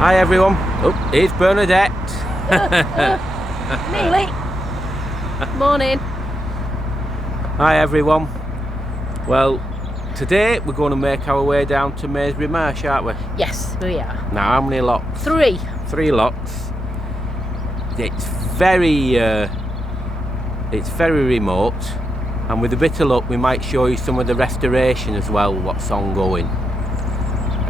Hi everyone. Oh, here's Bernadette. Nearly. Morning. Hi everyone. Well, today we're going to make our way down to Montgomery Marsh, aren't we? Yes, we are. Now, how many locks? 3. 3 locks. It's very remote, and with a bit of luck we might show you some of the restoration as well, what's ongoing.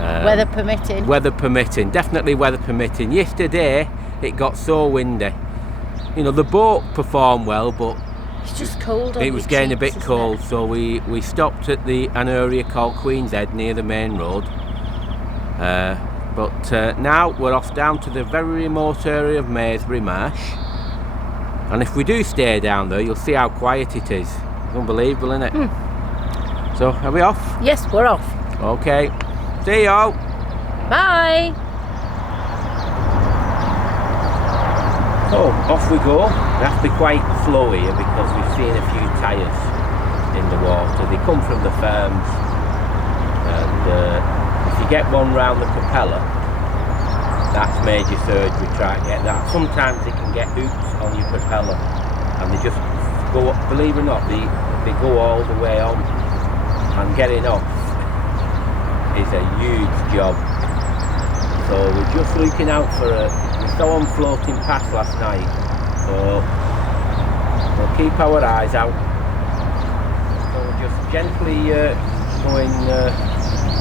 Weather permitting. Weather permitting, definitely weather permitting. Yesterday it got so windy. You know, the boat performed well, but it's just cold. it was getting a bit cold, so we stopped at an area called Queen's Head near the main road. But now we're off down to the very remote area of Montgomery Marsh, and if we do stay down there, you'll see how quiet it is. It's unbelievable, isn't it? So, are we off? Yes, we're off. Okay. See y'all. Bye. So, off we go. We have to be quite slow here because we've seen a few tyres in the water. They come from the farms, and if you get one round the propeller, that's major surgery. Try to get that. Sometimes they can get hoops on your propeller, and they just go up. Believe it or not, they go all the way on, and getting off is a huge job. So we're just looking out for we saw one floating past last night, so we'll keep our eyes out. So we're just gently going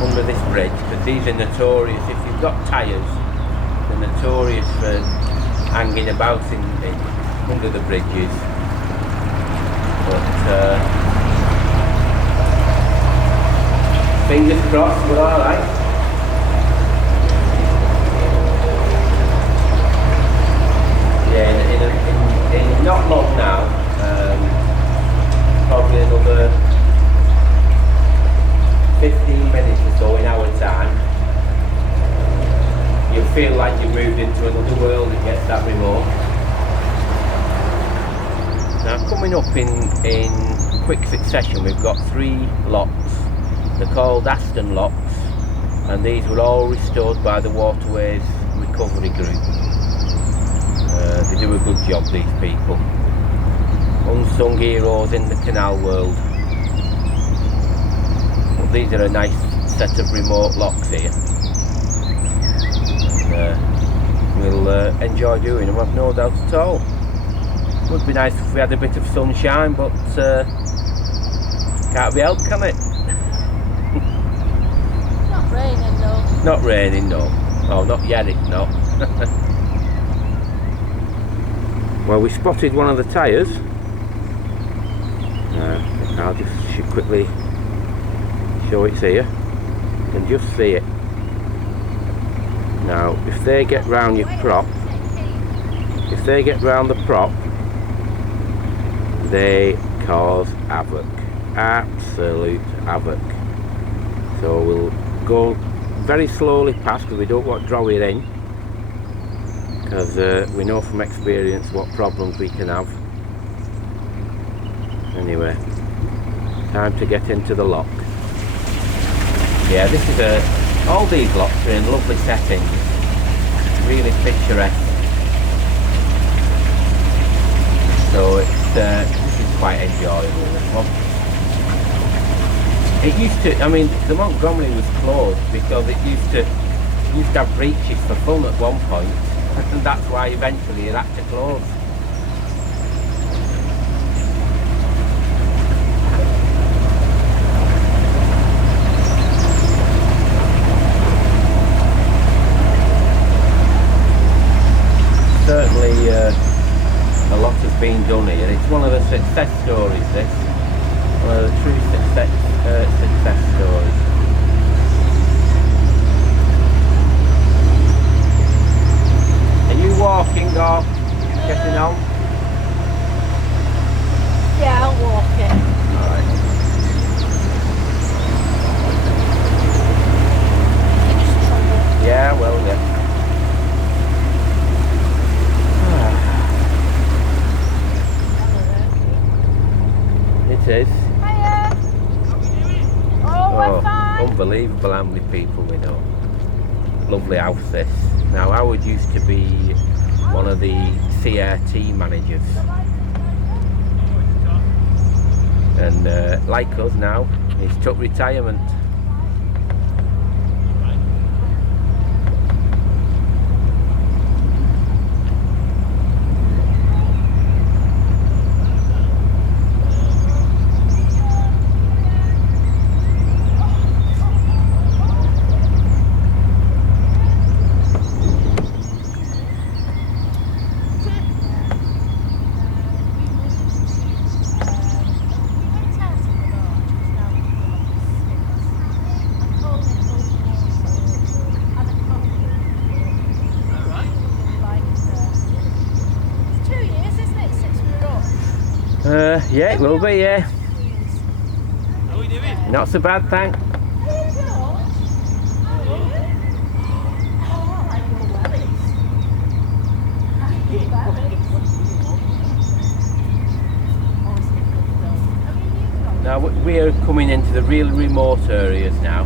under this bridge, because these are notorious. If you've got tyres, they're notorious for hanging about under the bridges. But fingers crossed, we're alright. Yeah, in not long now, probably another 15 minutes or so in our time, you'll feel like you've moved into another world. It gets that remote. Now, coming up in quick succession, we've got 3 locks. They're called Aston locks, and these were all restored by the Waterways Recovery Group. They do a good job, these people. Unsung heroes in the canal world. But these are a nice set of remote locks here. We'll enjoy doing them, I've no doubt at all. Would be nice if we had a bit of sunshine, but can't be helped, can it? Not raining, no. Not raining, no. Oh, not yet, it's not. Well, we spotted one of the tyres. I'll just quickly show it's here. You can just see it. Now, if they get round your prop, they cause havoc. Absolute havoc. So we'll go very slowly past, because we don't want to draw it in, because we know from experience what problems we can have. Anyway, time to get into the lock. Yeah, this is all these locks are in lovely settings, really picturesque. So this is quite enjoyable, this one. It used to, I mean, the Montgomery was closed because it used to have breaches for fun at one point, and that's why eventually it had to close. Certainly a lot has been done here. It's one of the success stories, this. One of the true success stories. Are you walking or getting on? Yeah, I'll walk it. Alright. Yeah, well, yeah. It is. Hiya. Oh, we're fine. Unbelievable how many people we know. Lovely house this. Now Howard used to be one of the CRT managers, and like us now, he's took retirement. Yeah, it will be, yeah. How are we doing? Not so bad, thanks. Now we are coming into the real remote areas now.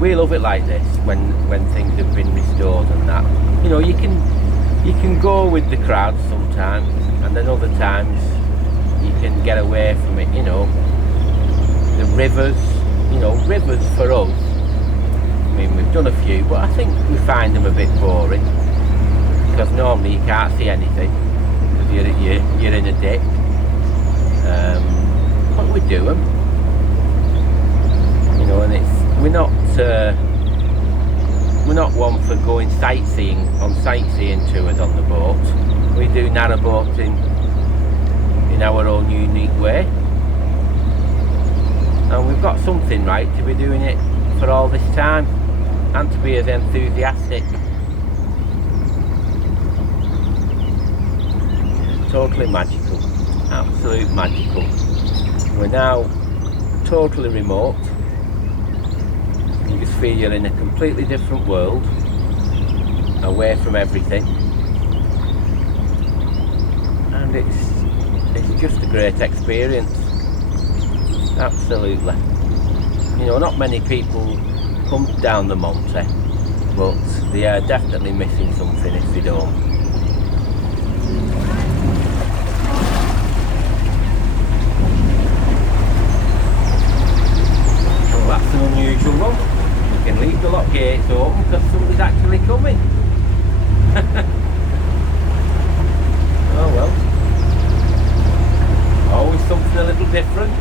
We love it like this when things have been restored and that. You know, you can go with the crowd sometimes, and then other times you can get away from it. You know, the rivers. You know, rivers for us. I mean, we've done a few, but I think we find them a bit boring because normally you can't see anything because you're in a dip. But we do them, you know, and we're not one for going sightseeing tours on the boat. We do narrowboating in our own unique way, and we've got something right to be doing it for all this time and to be as enthusiastic. Totally magical, absolute magical. We're now totally remote. You just feel you're in a completely different world, away from everything, and it's just a great experience. Absolutely. You know, not many people come down the Monty, but they are definitely missing something if they don't. That's an unusual one. You can leave the lock gates open because somebody's actually coming. Oh well. Always something a little different.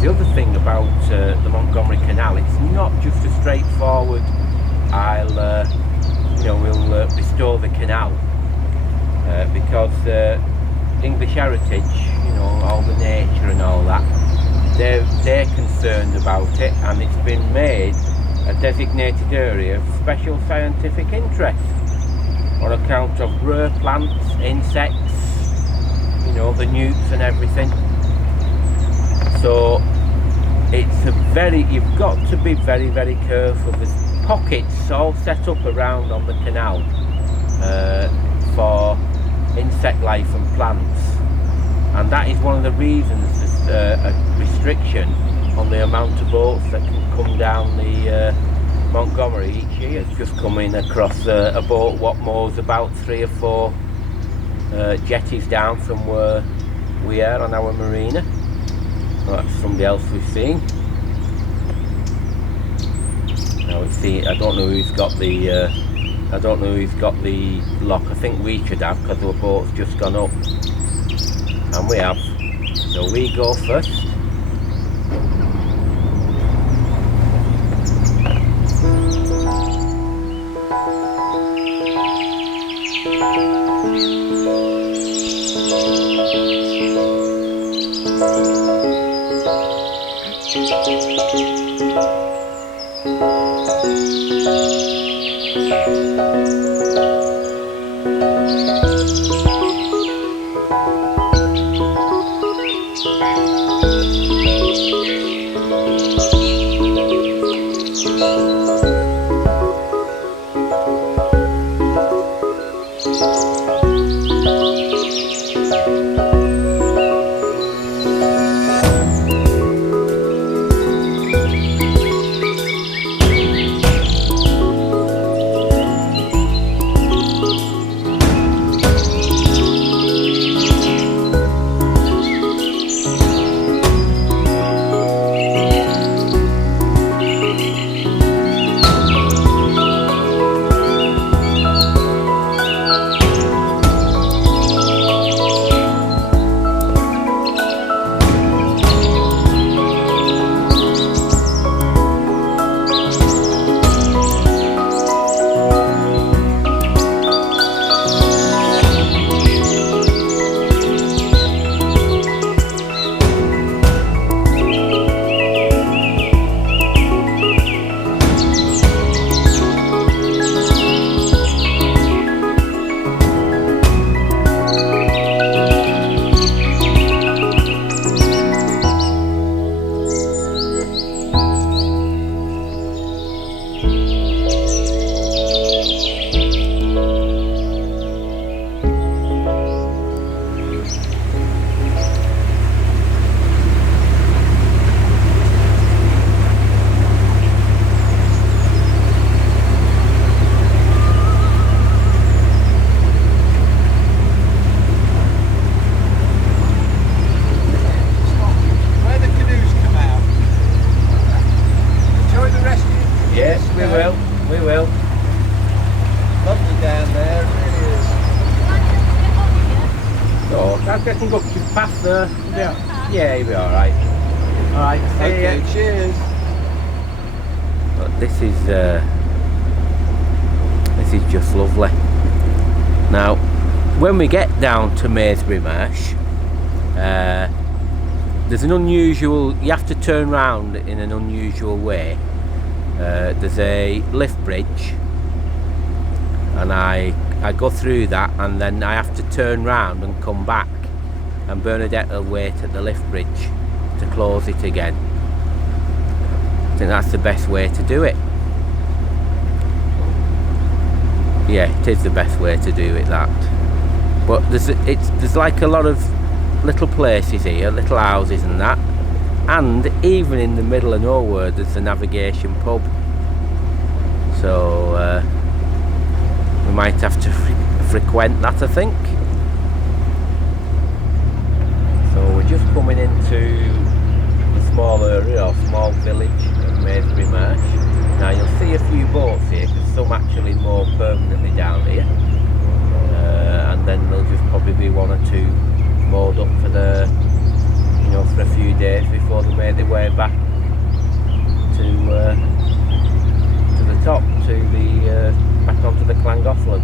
The other thing about the Montgomery Canal, it's not just a straightforward, we'll restore the canal, because English heritage, you know, all the nature and all that, they're concerned about it, and it's been made a designated area of special scientific interest on account of rare plants, insects, you know, the newts and everything. So you've got to be very, very careful. There's pockets all set up around on the canal for insect life and plants, and that is one of the reasons there's a restriction on the amount of boats that can come down the Montgomery each year. It's just coming across a boat what moors about 3 or 4 jetties down from where we are on our marina. Well, that's somebody else we've seen. Now I don't know who's got the lock. I think we should have, because the boat's just gone up, and we have. So we go first. I can go past there. Yeah, you'll be alright. Alright, Okay, cheers. But this is just lovely. Now, when we get down to Maysbury Marsh, there's an unusual, you have to turn round in an unusual way. There's a lift bridge, and I go through that, and then I have to turn round and come back, and Bernadette will wait at the lift bridge to close it again. I think that's the best way to do it. Yeah, it is the best way to do it, that. But there's like a lot of little places here, little houses and that, and even in the middle of nowhere there's the navigation pub. So we might have to frequent that, I think. So we're just coming into the small area or small village of Maysbury Marsh. Now you'll see a few boats here, because some actually moor permanently down here, and then there'll just probably be one or two moored up for the, you know, for a few days before they make their way back to the top, to the back onto the Llangollen.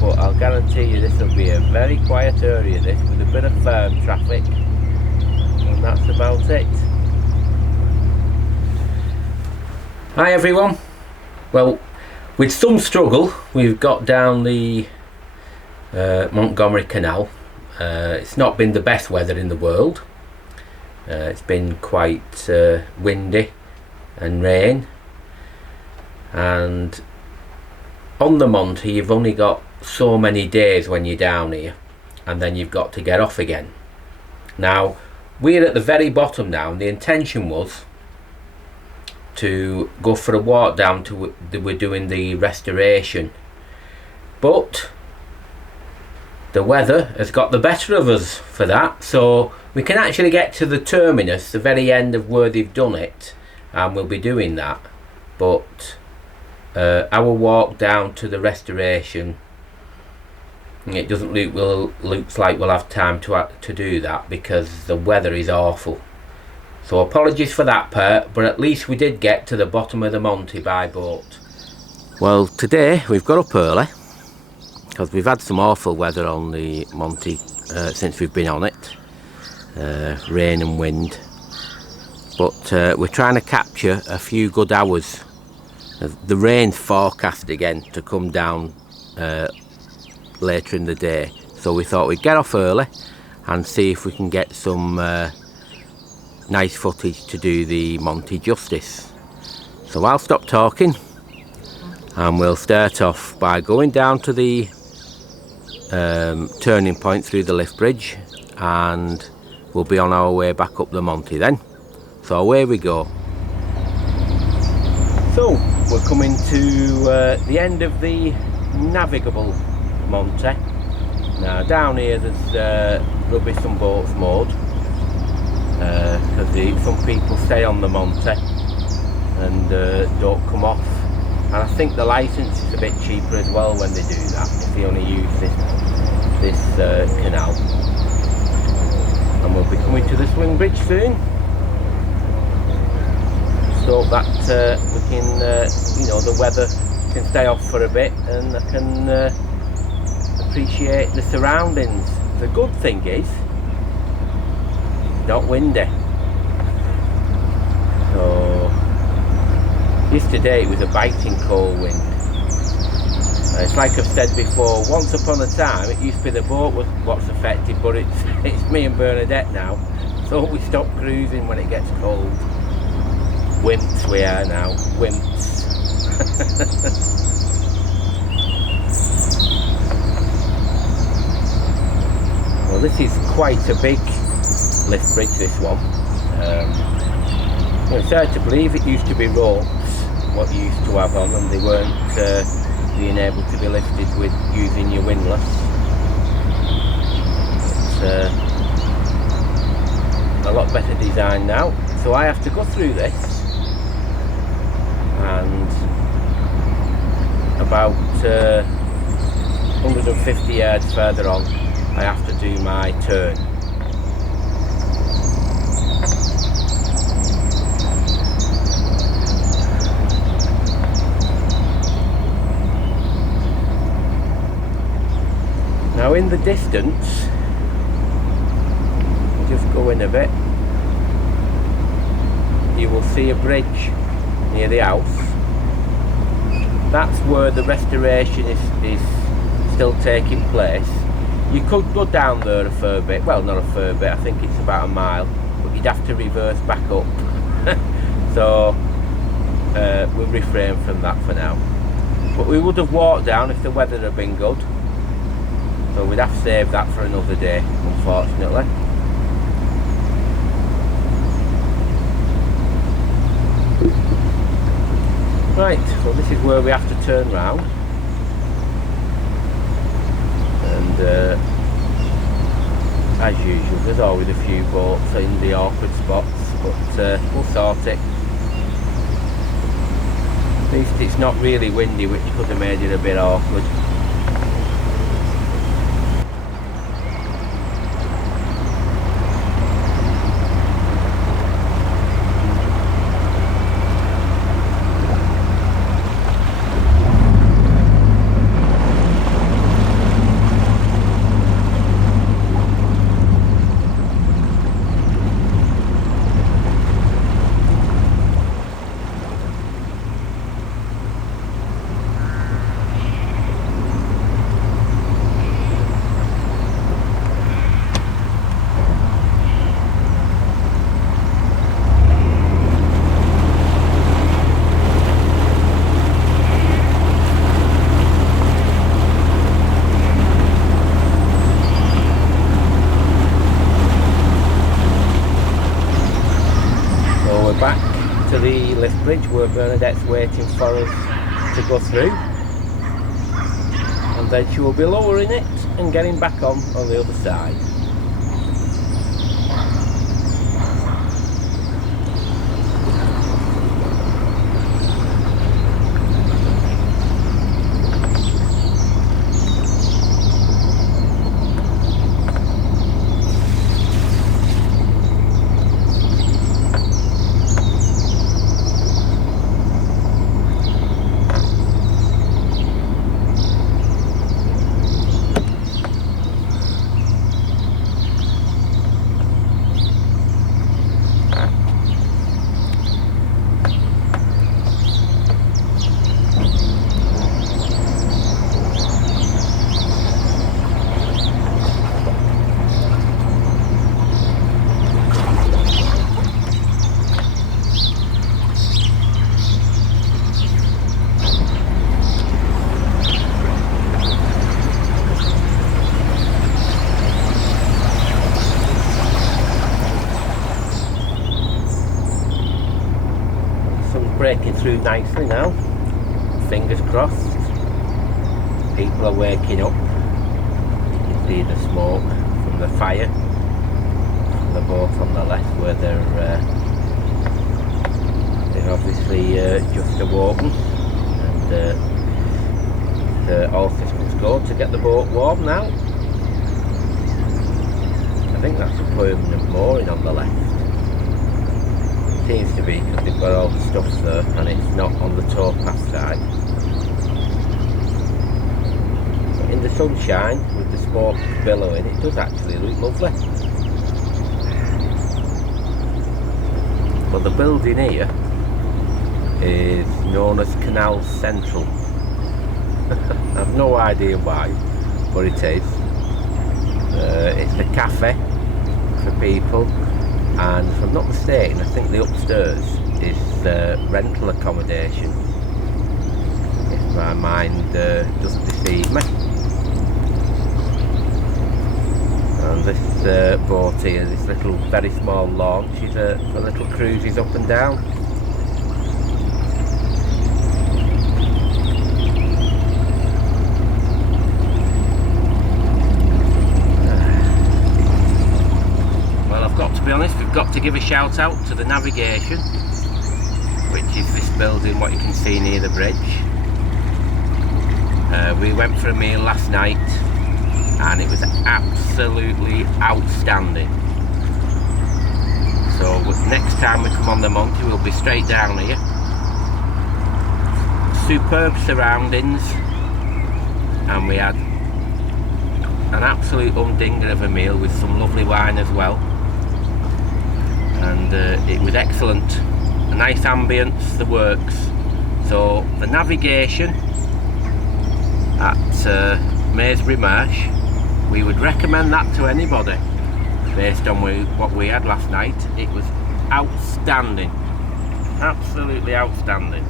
But I'll guarantee you this will be a very quiet area, this, with a bit of firm traffic, and that's about it. Hi everyone. Well, with some struggle we've got down the Montgomery Canal. It's not been the best weather in the world. It's been quite windy and rain, and on the Monty you've only got so many days when you're down here, and then you've got to get off again. Now we're at the very bottom now, and the intention was to go for a walk down to we're doing the restoration, but the weather has got the better of us for that, so we can actually get to the terminus, the very end of where they've done it, and we'll be doing that. But our walk down to the restoration, it doesn't looks like we'll have time to do that, because the weather is awful. So apologies for that part, but at least we did get to the bottom of the Monty by boat. Well, today we've got up early, because we've had some awful weather on the Monty since we've been on it, rain and wind, but we're trying to capture a few good hours. The rain's forecast again to come down later in the day, so we thought we'd get off early and see if we can get some nice footage to do the Monty justice. So I'll stop talking and we'll start off by going down to the turning point through the lift bridge, and we'll be on our way back up the Monty then. So away we go. So we're coming to the end of the navigable Monty. Now down here there'll be some boats moored, because some people stay on the Monty and don't come off, and I think the licence is a bit cheaper as well when they do that, if they only use this canal. And we'll be coming to the swing bridge soon, so that we can, you know, the weather can stay off for a bit and I can appreciate the surroundings. The good thing is not windy. So yesterday it was a biting cold wind. It's like I've said before, once upon a time it used to be the boat was what's affected, but it's me and Bernadette now, so we stop cruising when it gets cold. Wimps we are now, wimps. Well, this is quite a big lift bridge, this one. It's hard to believe it used to be ropes, what you used to have on, and they weren't being able to be lifted with using your windlass. It's a lot better design now. So I have to go through this, and about 150 yards further on, I have to do my turn. Now in the distance, just go in a bit, you will see a bridge near the house. That's where the restoration is still taking place. You could go down there a fair bit, well not a fair bit, I think it's about a mile, but you'd have to reverse back up. So we'll refrain from that for now. But we would have walked down if the weather had been good. So we'd have to save that for another day, unfortunately. Right, so this is where we have to turn round. And as usual, there's always a few boats in the awkward spots, but we'll sort it. At least it's not really windy, which could have made it a bit awkward. Back to the lift bridge where Bernadette's waiting for us to go through, and then she will be lowering it and getting back on the other side. Breaking through nicely now, fingers crossed. People are waking up. You can see the smoke from the fire on the boat on the left where they're obviously just awoken, and all systems go to get the boat warm now. I think that's a permanent mooring on the left. Seems to be, because they've got all the stuff there and it's not on the towpath side. But in the sunshine with the smoke billowing, it does actually look lovely. But the building here is known as Canal Central. I have no idea why, but it is. It's a cafe for people. And if I'm not mistaken, I think the upstairs is rental accommodation, if my mind doesn't deceive me. And this boat here, this little very small launch, is a little cruises up and down. To be honest, we've got to give a shout out to the navigation, which is this building, what you can see near the bridge. We went for a meal last night and it was absolutely outstanding. So next time we come on the Monty, we'll be straight down here. Superb surroundings, and we had an absolute humdinger of a meal with some lovely wine as well, and it was excellent. A nice ambience, the works. So the navigation at Maresbury Marsh, we would recommend that to anybody based on what we had last night. It was outstanding, absolutely outstanding.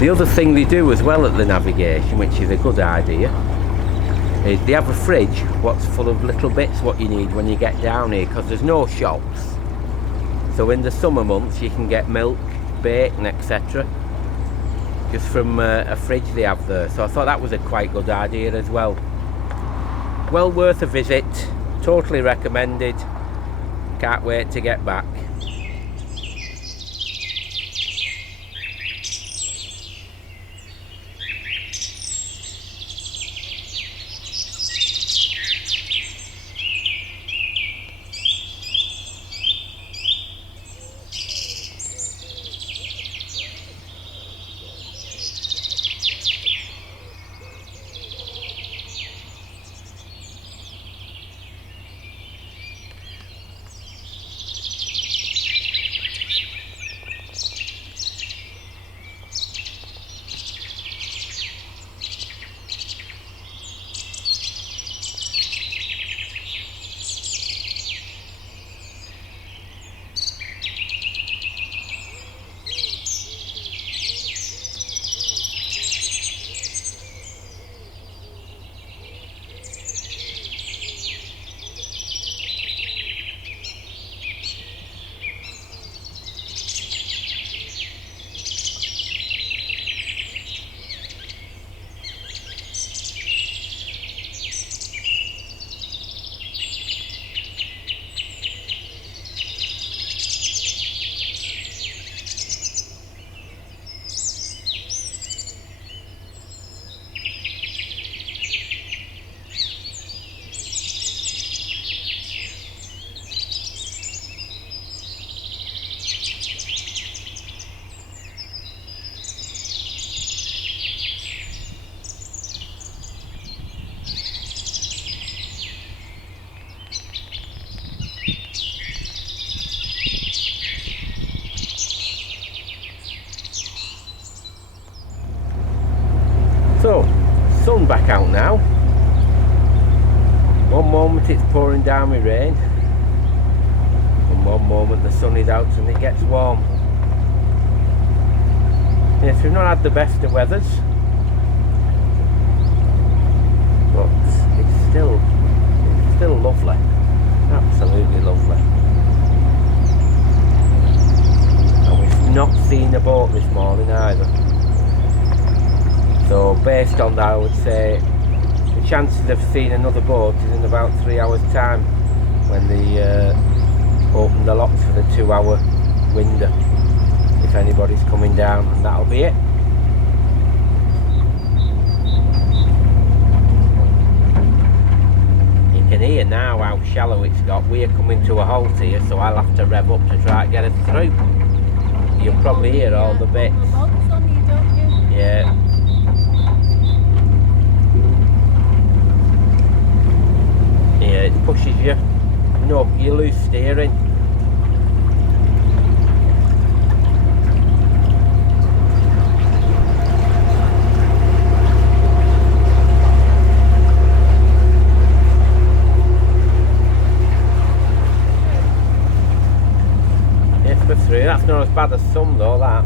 The other thing they do as well at the navigation, which is a good idea, is they have a fridge what's full of little bits what you need when you get down here, because there's no shops. So in the summer months you can get milk, bacon, etc. just from a fridge they have there. So I thought that was a quite good idea as well. Well worth a visit, totally recommended. Can't wait to get back. So, sun back out now. One moment it's pouring down with rain, and one moment the sun is out and it gets warm. Yes, we've not had the best of weathers, but it's still lovely, absolutely lovely. And we've not seen a boat this morning either. So based on that, I would say the chances of seeing another boat is in about 3 hours time, when they open the locks for the 2-hour window, if anybody's coming down, and that'll be it. You can hear now how shallow it's got. We're coming to a halt here, so I'll have to rev up to try to get us through. You'll probably hear all the bits. Yeah. Yeah, it pushes you. No, you lose steering. Yes, we're through. That's not as bad as some though, that.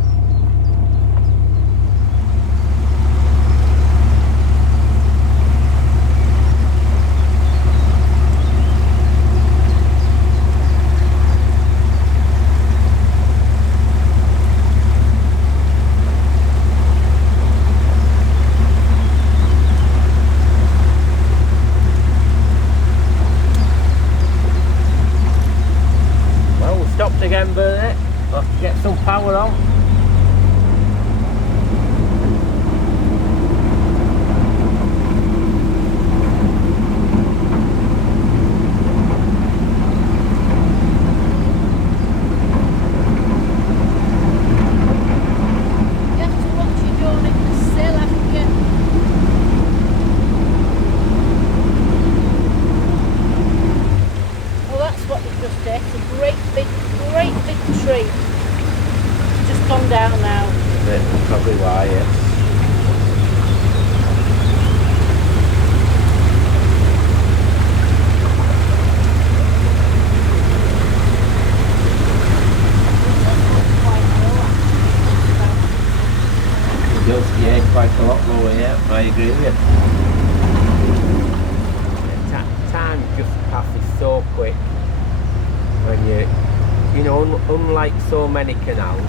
Again, Bernard. Oh, That's probably why, yeah. It does, yeah, quite a lot lower, yeah, I agree with you. Yeah, time just passes so quick when you know, unlike so many canals,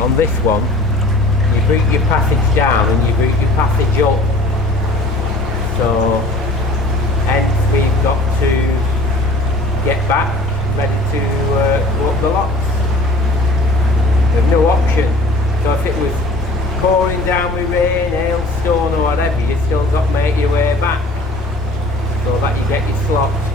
on this one, you bring your passage down and you bring your passage up. So, hence we've got to get back, ready to go up the locks. There's no option. So if it was pouring down with rain, hailstone or whatever, you still got to make your way back so that you get your slots.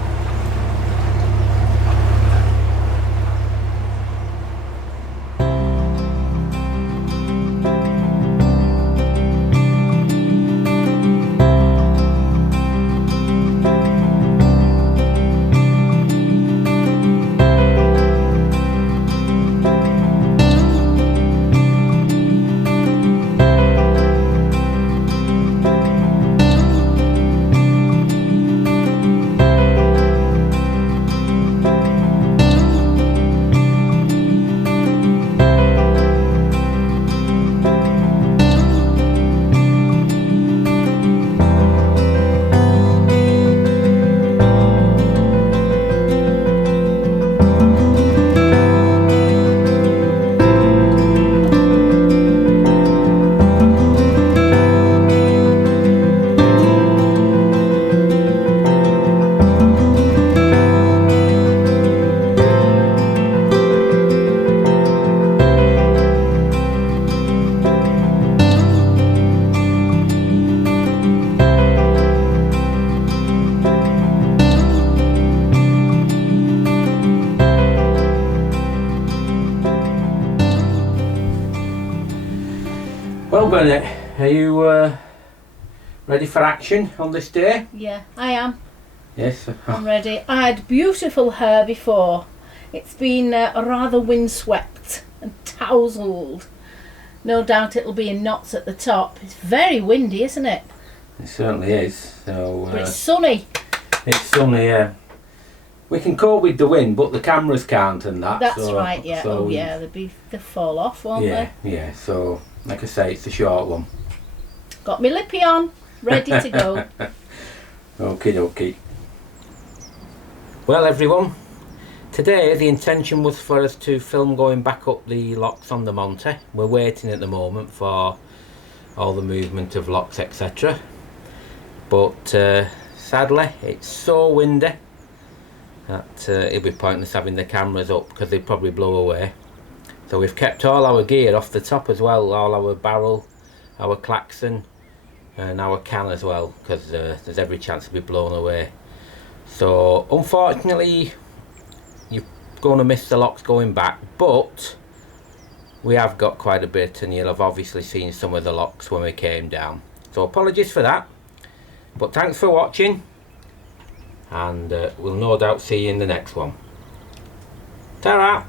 Well, Bernard, are you ready for action on this day? Yeah, I am. Yes. I'm ready. I had beautiful hair before. It's been rather windswept and tousled. No doubt it'll be in knots at the top. It's very windy, isn't it? It certainly is. So, but it's sunny. It's sunny, yeah. We can cope with the wind, but the cameras can't and that. That's so, right, yeah. So oh yeah, they'll fall off, won't they? Yeah, so like I say, it's a short one. Got my lippy on, ready to go. Okie dokie. Well everyone, today the intention was for us to film going back up the locks on the Monty. We're waiting at the moment for all the movement of locks, etc. But sadly it's so windy that it'll be pointless having the cameras up because they'd probably blow away. So we've kept all our gear off the top as well, all our barrel, our klaxon and our can as well, because there's every chance to be blown away. So unfortunately you're going to miss the locks going back, but we have got quite a bit and you'll have obviously seen some of the locks when we came down. So apologies for that, but thanks for watching, and we'll no doubt see you in the next one. Ta-ra!